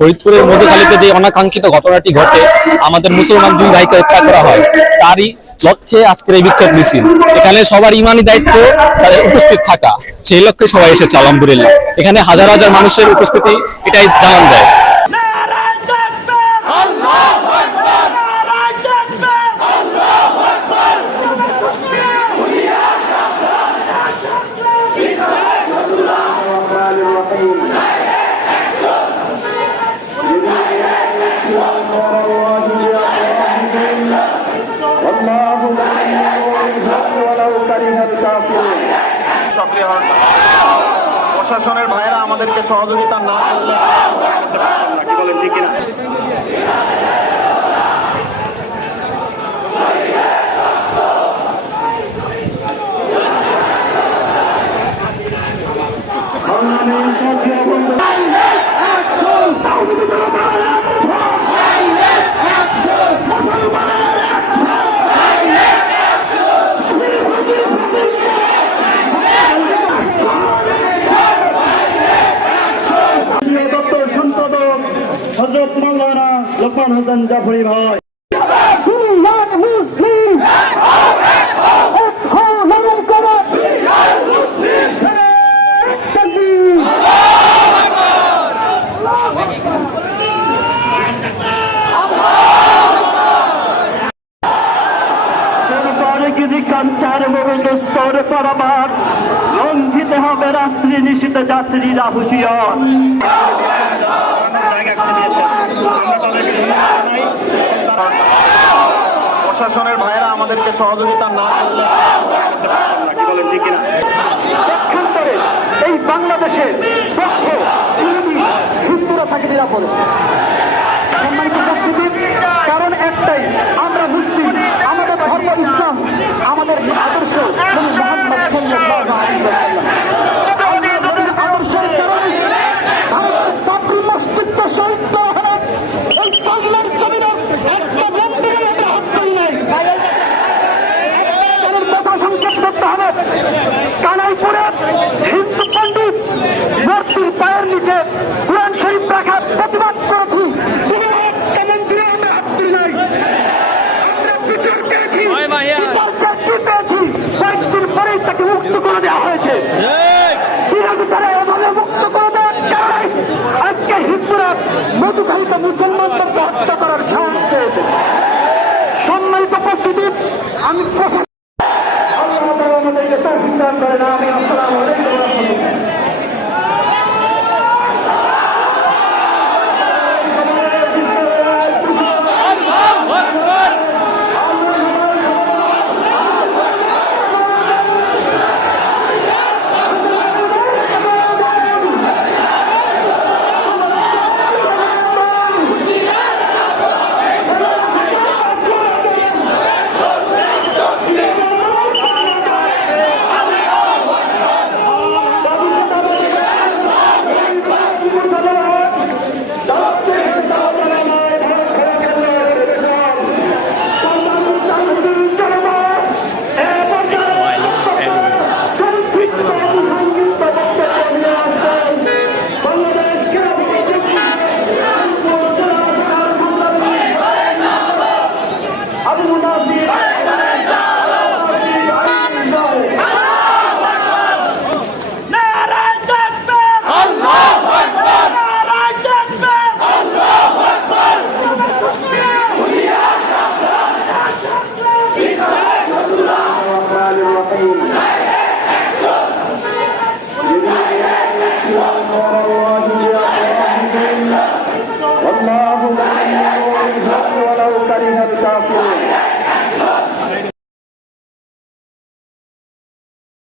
ফরিদপুরের মধুখালীতে যে অনাকাঙ্ক্ষিত ঘটনাটি ঘটে আমাদের মুসলমান দুই ভাইকে হত্যা করা হয়। তারই লক্ষ্যে আজকের এই বিক্ষোভ মিছিল। এখানে সবার ইমানি দায়িত্ব তাদের উপস্থিত থাকা। সেই লক্ষ্যে সবাই এসেছে আলহামদুলিল্লাহ। এখানে হাজার হাজার মানুষের উপস্থিতি এটাই জানান দেয়। সক্রিয় হন প্রশাসনের ভাইয়েরা আমাদেরকে সহযোগিতা না করলে কি বলেন ঠিক কিনা হজরত মাওলানা লোকমান হোসেন জাফরি ভাই। স্তরে পরবার লঙ্ঘিত হবে রাত্রি নিশীত যাত্রীরা হুশিয়ার। প্রশাসনের ভাইয়েরা আমাদেরকে সহযোগিতা না করলে বলেন এই বাংলাদেশের পক্ষে হিন্দুরা থাকে নিরাপদে। নিচে কোরআন শরীফ রাখার প্রতিবাদ করেছি। কয়েকদিন পরেই তাকে মুক্ত করে দেওয়া হয়েছে। বিনা এভাবে মুক্ত করে দেওয়ার কারণে আজকে হিন্দুরা মধুখালিতে মুসলমানদেরকে হত্যা করার ঝাঁক পেয়েছে। সম্মানিত উপস্থিতি আমি প্রশাসন আল্লাহ দান করেন। আমিন। আসসালামু আলাইকুম والله لا